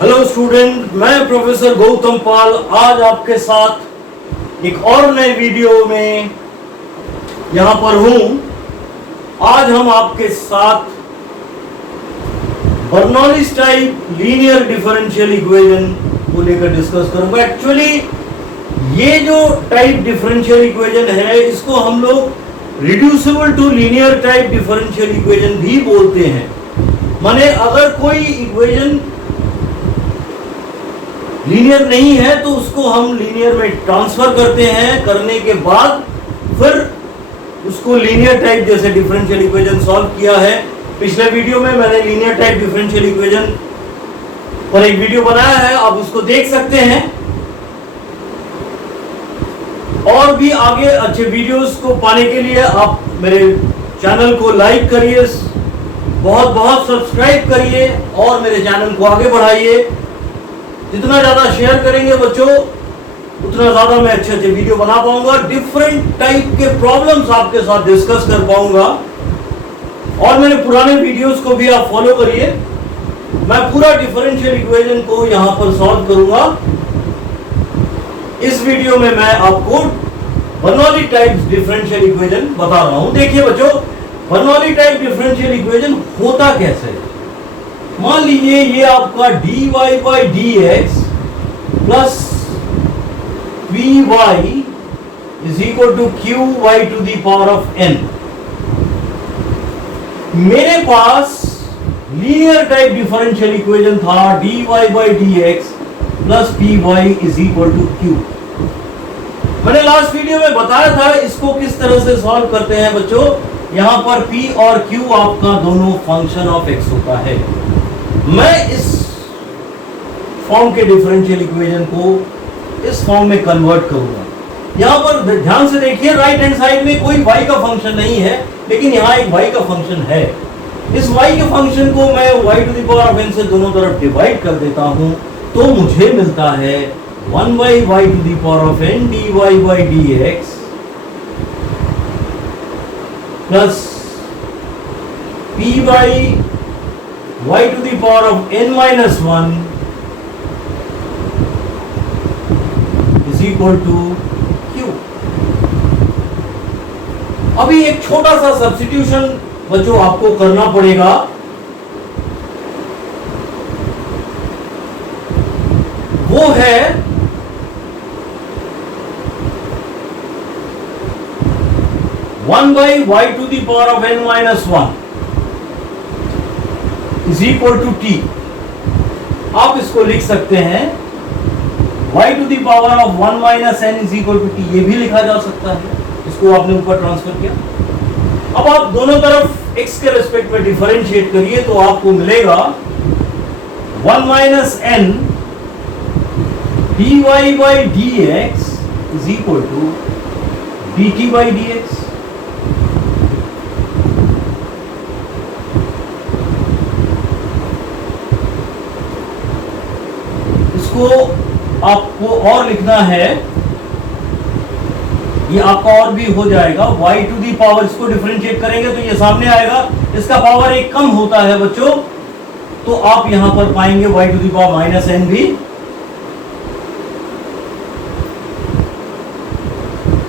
Hello student, मैं professor Gautam पाल आज आपके साथ एक और नए वीडियो में यहां पर हूं। आज हम आपके साथ Bernoulli's type linear differential equation को लेकर डिस्कस करूंगा। एक्चुअली ये जो टाइप डिफरेंशियल इक्वेशन है इसको हम लोग reducible to linear type differential equation भी बोलते हैं। माने अगर कोई इक्वेशन लीनियर नहीं है तो उसको हम लीनियर में ट्रांसफर करते हैं, करने के बाद फिर उसको लीनियर टाइप जैसे डिफरेंशियल इक्वेशन सॉल्व किया है। पिछले वीडियो में मैंने लीनियर टाइप डिफरेंशियल इक्वेशन पर एक वीडियो बनाया है, आप उसको देख सकते हैं। और भी आगे अच्छे वीडियोस को पाने के लिए आप मेरे चैनल को लाइक करिए, बहुत बहुत सब्सक्राइब करिए और मेरे चैनल को आगे बढ़ाइए। जितना ज्यादा शेयर करेंगे बच्चों उतना ज्यादा मैं अच्छे अच्छे वीडियो बना पाऊंगा, डिफरेंट टाइप के प्रॉब्लम्स आपके साथ डिस्कस कर पाऊंगा। और मेरे पुराने वीडियोस को भी आप फॉलो करिए। मैं पूरा डिफरेंशियल इक्वेशन को यहां पर सॉल्व करूंगा। इस वीडियो में मैं आपको बर्नौली टाइप डिफरेंशियल इक्वेशन बता रहा हूं। देखिए बच्चों, बर्नौली टाइप डिफरेंशियल इक्वेशन होता कैसे है। मान लीजिए ये आपका dy by d x plus p y is equal to q y to the power of n। मेरे पास लीनियर टाइप डिफरेंशियल इक्वेशन था dy by d x plus p y is equal to q. मैंने last video में बताया था इसको किस तरह से सॉल्व करते हैं बच्चों। यहां पर p और q आपका दोनों फंक्शन ऑफ x होता है। मैं इस फॉर्म के डिफरेंशियल इक्वेशन को इस फॉर्म में कन्वर्ट करूंगा। यहां पर ध्यान से देखिए, राइट हैंड साइड में कोई y का फंक्शन नहीं है, लेकिन यहां एक y का फंक्शन है। इस y के फंक्शन को मैं y to the power of n से दोनों तरफ डिवाइड कर देता हूं तो मुझे मिलता है 1 by y to the power of n dy by dx plus p by y to the power of n minus 1 is equal to q। अभी एक छोटा सा सब्स्टिट्यूशन बच्चों आपको करना पड़ेगा। वो है one by y to the power of n minus 1 is equal to t. आप इसको लिख सकते हैं y to the power of 1 minus n is equal to t. ये भी लिखा जा सकता है, इसको आपने ऊपर ट्रांसफर किया। अब आप दोनों तरफ x के रिस्पेक्ट में डिफरेंशिएट करिए तो आपको मिलेगा 1 minus n dy by dx is equal to dt by dx। आपको और लिखना है, ये आपका और भी हो जाएगा y टू दी पावर, इसको डिफरेंशिएट करेंगे तो ये सामने आएगा, इसका पावर एक कम होता है बच्चों, तो आप यहां पर पाएंगे y to the power minus n भी।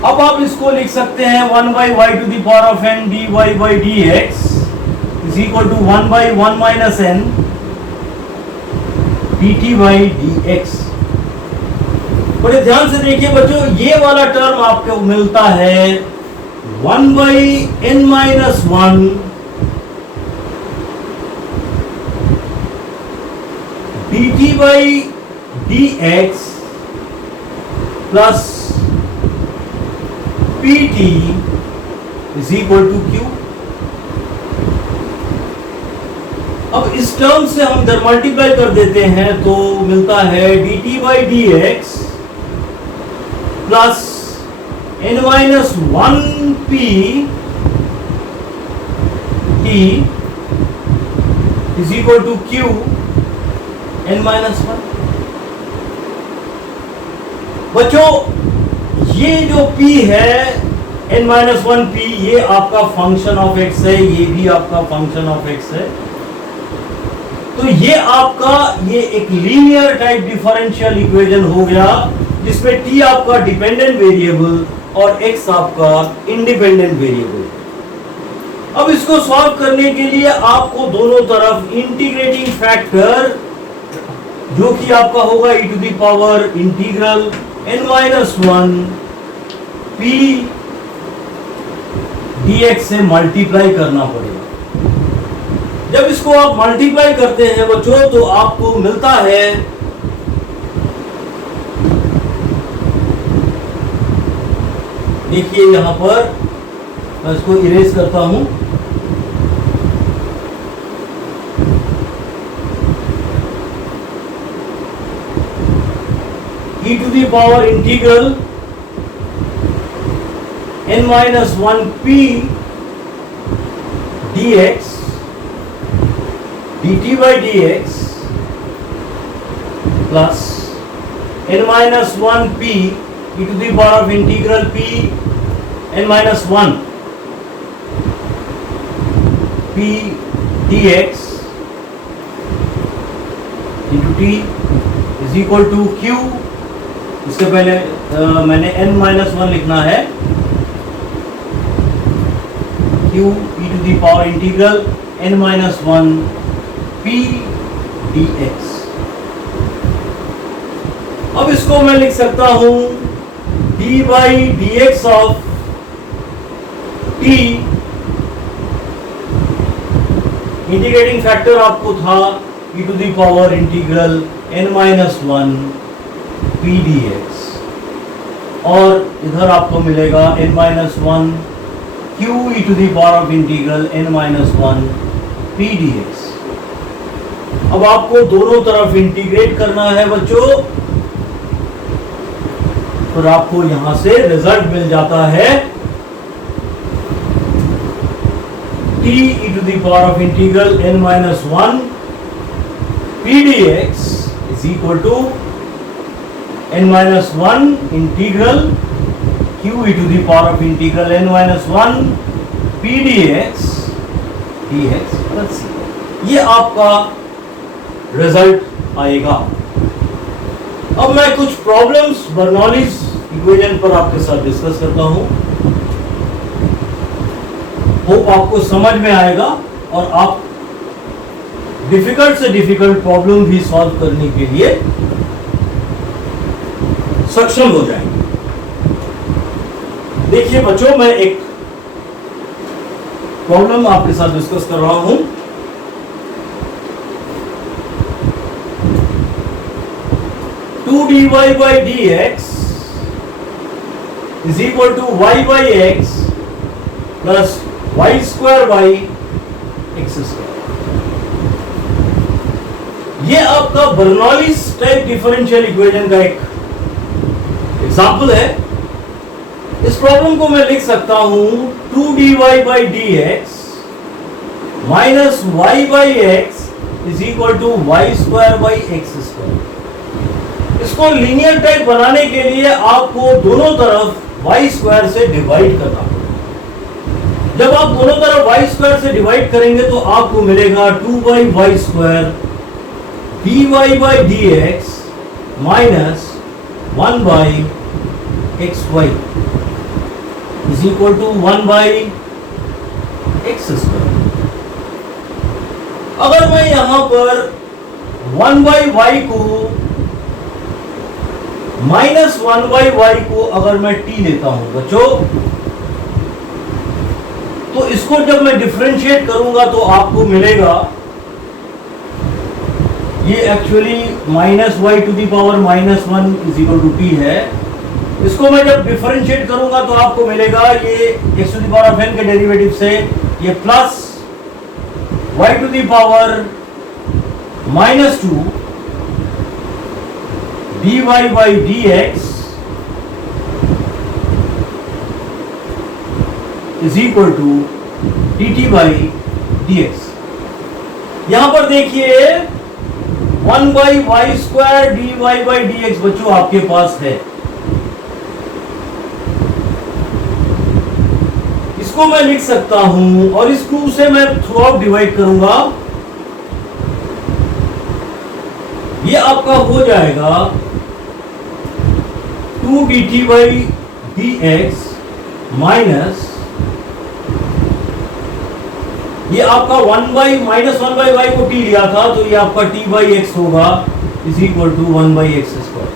अब आप इसको लिख सकते हैं 1 by y to the power of n dy by dx is equal to 1 by 1 minus n dt by dx। बड़े ध्यान से देखिए बच्चों, ये वाला टर्म आपको मिलता है 1 by n minus 1 dt by dx plus pt is equal to q। अब इस टर्म से हम इधर मल्टीप्लाई कर देते हैं तो मिलता है dt by dx plus n minus 1 p t is equal to q n minus 1। बच्चों ये जो p है n माइनस 1 p, ये आपका फंक्शन ऑफ x है, ये भी आपका फंक्शन ऑफ x है। तो ये आपका ये एक लीनियर टाइप डिफरेंशियल इक्वेशन हो गया, जिसमें t आपका डिपेंडेंट वेरिएबल और x आपका इंडिपेंडेंट वेरिएबल। अब इसको सॉल्व करने के लिए आपको दोनों तरफ इंटीग्रेटिंग फैक्टर, जो कि आपका होगा e to the power integral n-1 p dx से मल्टीप्लाई करना पड़ेगा। जब इसको आप मल्टीप्लाई करते हैं बच्चों, तो आपको मिलता है देखिए यहां पर मैं इसको इरेज करता हूं। e to the power integral n-1 p dx dt by dx plus n-1 p e to the power of integral p n-1 p dx into t is equal to q। इसके पहले मैंने n-1 लिखना है, q e to the power integral n-1 p dx। अब इसको मैं लिख सकता हूं d by dx of t, integrating factor आपको था e to the power integral n-1 p dx, और इधर आपको मिलेगा n-1 q e to the power of integral n-1 p dx। अब आपको दोनों तरफ इंटीग्रेट करना है बच्चों, फिर आपको यहां से रिजल्ट मिल जाता है t e to the power of integral n-1 p dx is equal to n-1 integral q e to the power of integral n-1 p dx ये आपका रिजल्ट आएगा। अब मैं कुछ प्रॉब्लम्स बर्नौलीज इक्वेशन पर आपके साथ डिस्कस करता हूं। होप आपको समझ में आएगा और आप डिफिकल्ट से डिफिकल्ट प्रॉब्लम भी सॉल्व करने के लिए सक्षम हो जाएंगे। देखिए बच्चों, मैं एक प्रॉब्लम आपके साथ डिस्कस कर रहा हूं। To dy by dx is equal to y by x plus y square by x square। ये आपका बर्नौलीज टाइप डिफरेंशियल इक्वेशन का एक एग्जाम्पल है। इस प्रॉब्लम को मैं लिख सकता हूं 2dy by dx minus y by x is equal to y square by x square। इसको लीनियर टाइप बनाने के लिए आपको दोनों तरफ y स्क्वायर से डिवाइड करना पड़ेगा। जब आप दोनों तरफ y स्क्वायर से डिवाइड करेंगे तो आपको मिलेगा 2 by y square dy by dx minus 1 by xy is equal to 1 by x square. अगर मैं यहां पर 1 by y को माइनस 1 by y को अगर मैं t लेता हूं बच्चों, तो इसको जब मैं डिफरेंशिएट करूंगा तो आपको मिलेगा, ये actually minus y to the power -1 is equal to t है। इसको मैं जब डिफरेंशिएट करूंगा तो आपको मिलेगा ये x to the power of n के डेरिवेटिव से ये plus y to the power -2 dy by dx is equal to dt by dx। यहां पर देखिए 1 by y square dy by dx बच्चों आपके पास है। इसको मैं लिख सकता हूं और इस 2 से मैं थ्रू आउट डिवाइड करूंगा ये आपका हो जाएगा 2 dt by dx माइनस ये आपका 1 बाई माइनस 1 बाई वाई को t लिया था, तो ये आपका t बाई एक्स होगा is equal to 1 by x square.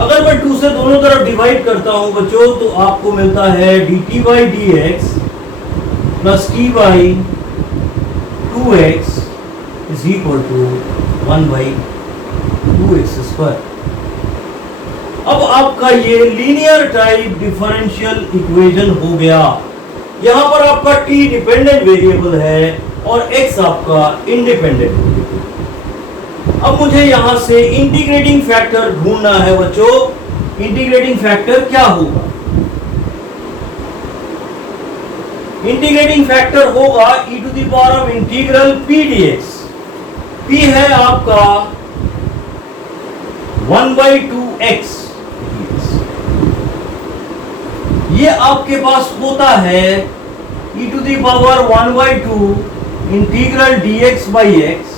अगर मैं 2 से दोनों तरफ डिवाइड करता हूं बच्चों, तो आपको मिलता है dt by d x plus t by 2x is equal to 1 by 2x square. अब आपका ये लीनियर टाइप डिफरेंशियल इक्वेशन हो गया। यहां पर आपका t डिपेंडेंट वेरिएबल है और x आपका इंडिपेंडेंट वेरिएबल। अब मुझे यहां से इंटीग्रेटिंग फैक्टर ढूंढना है बच्चों। इंटीग्रेटिंग फैक्टर क्या होगा? इंटीग्रेटिंग फैक्टर होगा e to the power of integral p dx। p है आपका 1 बाई 2x। ये आपके पास होता है e to the power 1 by 2 integral dx by x।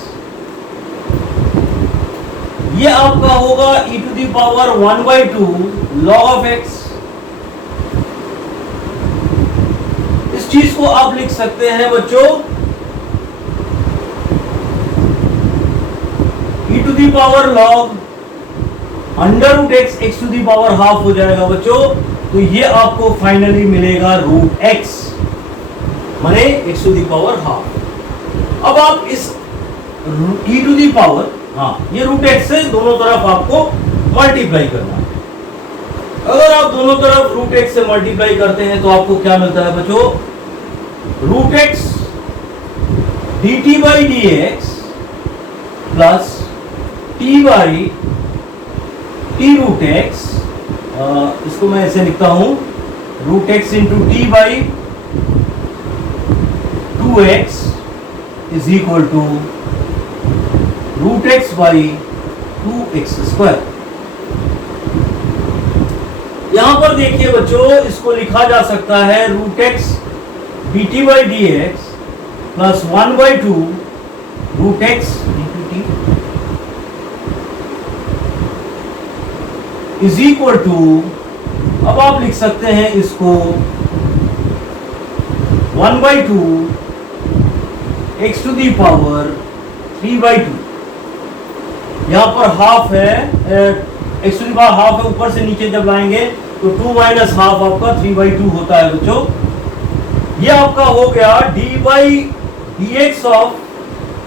ये आपका होगा e to the power 1 by 2 log of x। इस चीज को आप लिख सकते हैं बच्चों e to the power log under root x, x to the power half हो जाएगा बच्चों। तो ये आपको फाइनली मिलेगा रूट एक्स माने x to the power half. अब आप इस e टू दी पावर, ये रूट एक्स से दोनों तरफ आपको मल्टीप्लाई करना है। अगर आप दोनों तरफ रूट एक्स से मल्टीप्लाई करते हैं तो आपको क्या मिलता है बच्चों? Root x dt by d x plus t by t root x. इसको मैं ऐसे लिखता हूं root x into t by 2x is equal to root x by 2x square. यहां पर देखिए बच्चों, इसको लिखा जा सकता है root x d t by d x plus 1 by 2 root x into t is equal to, अब आप लिख सकते हैं इसको 1 by 2 x to the power 3 by 2। यहां पर हाफ है, x to the power half है, ऊपर से नीचे जब लाएंगे तो 2 माइनस हाफ आपका 3 बाई 2 होता है बच्चों। ये आपका हो गया d by d x of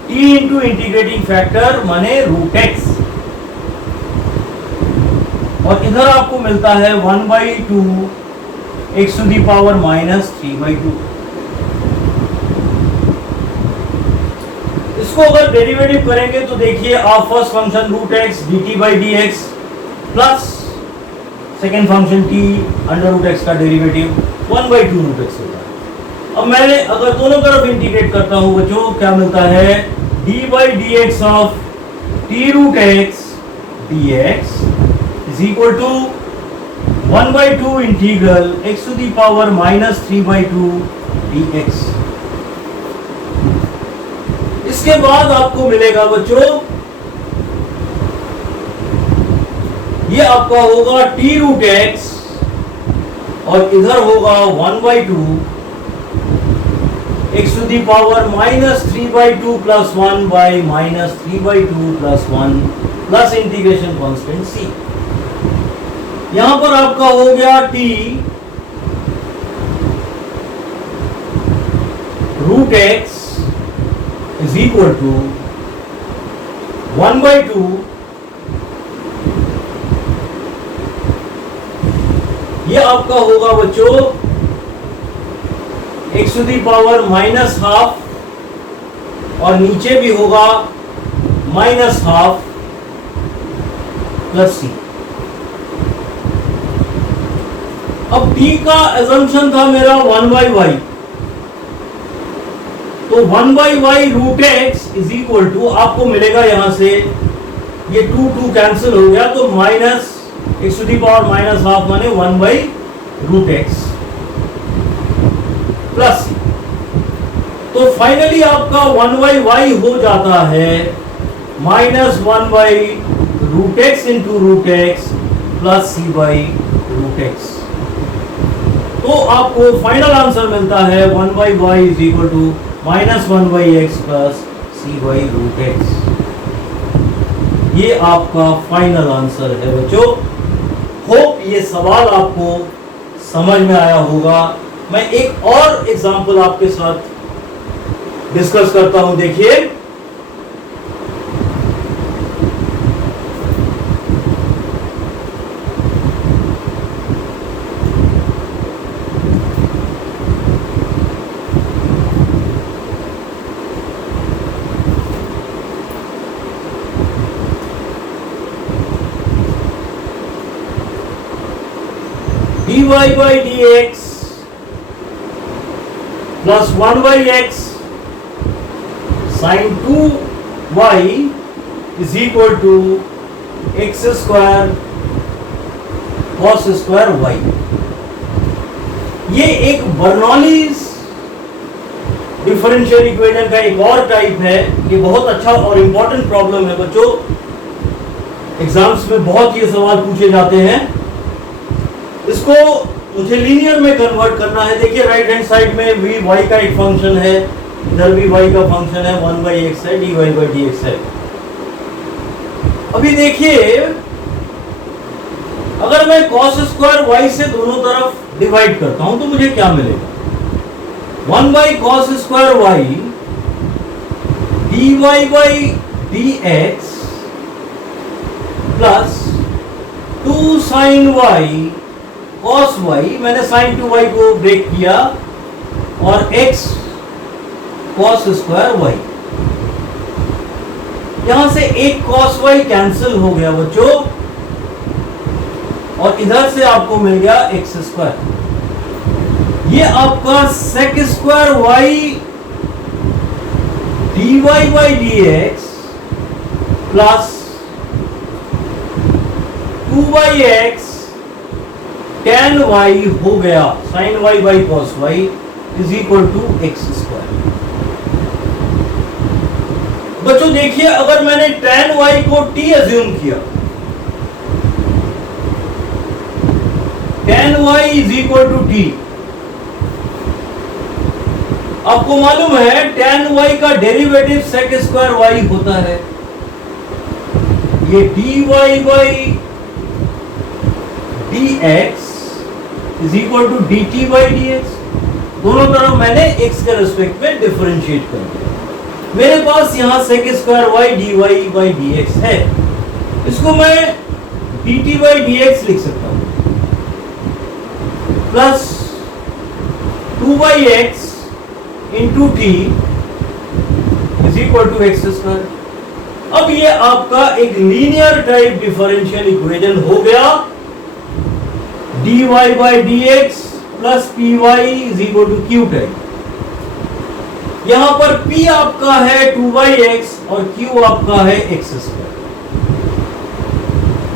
t into integrating factor माने रूट एक्स, और इधर आपको मिलता है 1 by 2 x to the power minus 3 by 2। इसको अगर डेरिवेटिव करेंगे तो देखिए आप first function root x d t by d x plus second function t under root x का डेरिवेटिव 1 बाई 2 रूट एक्स होता है। अब मैंने अगर दोनों तरफ इंटीग्रेट करता हूं बच्चों, क्या मिलता है? D by d x of t root x d x is equal to 1 by 2 integral x to the power minus 3 by 2 dx। इसके बाद आपको मिलेगा बच्चों, ये आपका होगा t रूट x और इधर होगा 1 by 2 x to the power minus 3 by 2 plus 1 by minus 3 by 2 plus 1 plus integration constant c। यहां पर आपका हो गया t root x is equal to 1 by 2, ये आपका होगा बच्चों x to the power minus half और नीचे भी होगा माइनस हाफ प्लस सी। अब t का एजम्पशन था मेरा 1 बाई वाई, तो 1 by y root x is equal to आपको मिलेगा यहां से ये 2 कैंसिल हो गया तो minus x to the power minus half माने 1 by root x plus c. तो फाइनली आपका 1 बाई वाई हो जाता है minus 1 by root x into root x plus C by root x. तो आपको फाइनल आंसर मिलता है 1 by y is equal to minus 1 by x plus C by root x. ये आपका फाइनल आंसर है बच्चों। होप ये सवाल आपको समझ में आया होगा। मैं एक और एग्जांपल आपके साथ डिस्कस करता हूं। देखिए, dy by dx plus 1 by x sin 2y is equal to x square cos square y। ये एक बर्नौलीज डिफरेंशियल इक्वेशन का एक और टाइप है। ये बहुत अच्छा और इंपॉर्टेंट प्रॉब्लम है बच्चों। एग्जाम्स में बहुत ये सवाल पूछे जाते हैं। इसको मुझे लीनियर में कन्वर्ट करना है। देखिए, राइट हैंड साइड में भी y का एक फंक्शन है, इधर भी y का फंक्शन है, 1 बाई एक्स है, dy बाई dx है। अभी देखिए, अगर मैं cos स्क्वायर y से दोनों तरफ डिवाइड करता हूं तो मुझे क्या मिलेगा? 1 by cos square y dy by dx plus 2 sin y cos y, मैंने sin 2y को ब्रेक किया, और x cos स्क्वायर y। यहां से एक cos y कैंसिल हो गया बच्चों, और इधर से आपको मिल गया x स्क्वायर। ये आपका sec square y dy by dx plus 2 by x tan y हो गया sin y by cos y is equal to x square. बच्चों देखिए, अगर मैंने tan y को t एज्यूम किया, tan y is equal to t। आपको मालूम है tan y का डेरिवेटिव sec स्क्वायर y होता है। ये dy by dx is equal to dt by dx। दोनों तरफ मैंने x के रिस्पेक्ट में डिफरेंशिएट कर दिया। मेरे पास यहां sec square y dy by dx है। इसको मैं dt बाई dx लिख सकता हूं, plus 2 by x into t is equal to x square. अब ये आपका एक लीनियर टाइप डिफरेंशियल इक्वेशन हो गया। dy by dx plus py is equal to q type. यहां पर p आपका है 2 बाई एक्स और q आपका है एक्स स्क्वायर।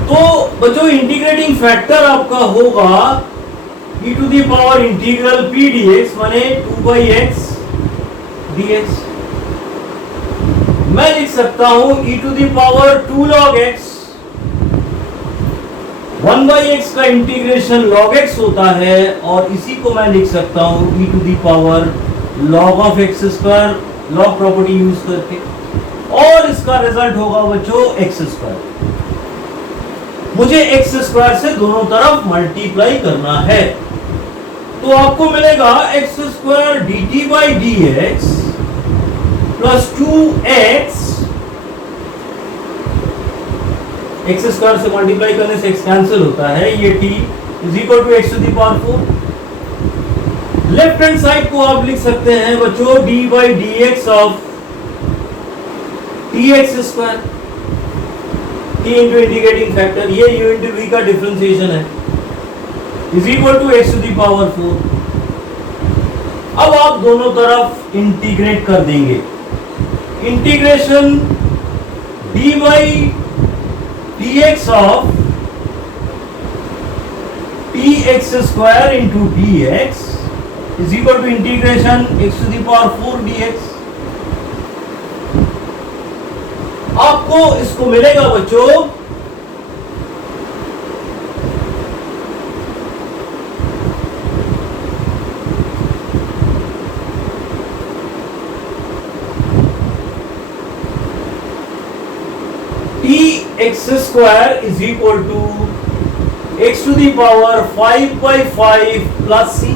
तो बच्चों, इंटीग्रेटिंग फैक्टर आपका होगा e to the power integral p dx माने 2 बाई एक्स dx। मैं लिख सकता हूं e to the power 2 log x। 1 by x का इंटीग्रेशन log x होता है, और इसी को मैं लिख सकता हूं e to the power log of x square, log property use करके, और इसका रिजल्ट होगा बच्चों एक्स स्क्वायर। मुझे एक्स स्क्वायर से दोनों तरफ मल्टीप्लाई करना है, तो आपको मिलेगा x square dt by dx plus 2x। X square से मल्टीप्लाई करने से एक्स कैंसिल होता है, ये t is equal to x to the power 4। Left hand side को आप लिख सकते हैं बच्चों D by d x of t x square, t into integrating factor, ये u इंटू v का डिफरेंशिएशन है, is equal to x to the power 4। अब आप दोनों तरफ इंटीग्रेट कर देंगे। Integration d by dx of tx square into dx is equal to integration x to the power 4 dx। आपको आपको इसको मिलेगा बच्चों T x square is equal to x to the power 5/5 plus C.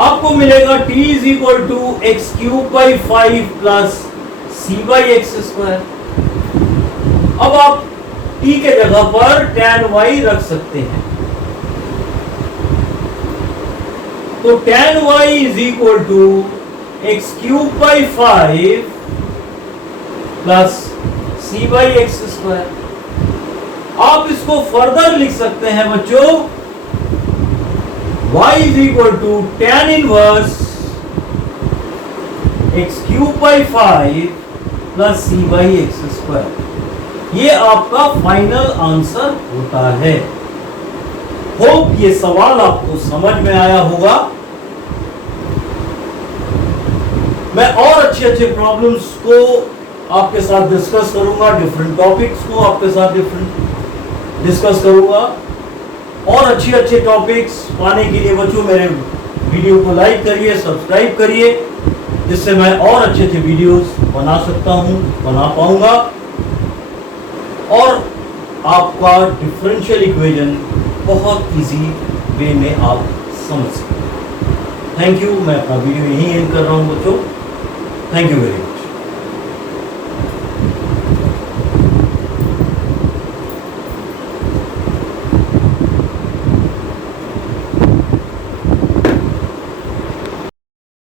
आपको मिलेगा t is equal to x cube by 5 plus C by x square. अब आप t के जगह पर tan y रख सकते हैं, तो tan y is equal to x cube by 5 plus C by x square. आप इसको फर्दर लिख सकते हैं बच्चों, y is equal to tan inverse x cube by 5 plus C by x square. ये आपका फाइनल आंसर होता है। होप ये सवाल आपको समझ में आया होगा। मैं और अच्छे प्रॉब्लम्स को आपके साथ डिस्कस करूंगा, डिफरेंट टॉपिक्स को आपके साथ डिस्कस करूंगा। और अच्छे टॉपिक्स पाने के लिए बच्चों मेरे वीडियो को लाइक करिए, सब्सक्राइब करिए, जिससे मैं और अच्छे वीडियोस बना सकता हूं, बना पाऊंगा और आपका डिफरेंशियल इक्वेशन बहुत इजी वे में आप समझ सकते हैं। Thank you. मैं अपना वीडियो यहीं एंड कर रहा हूं बच्चों। Thank you very much.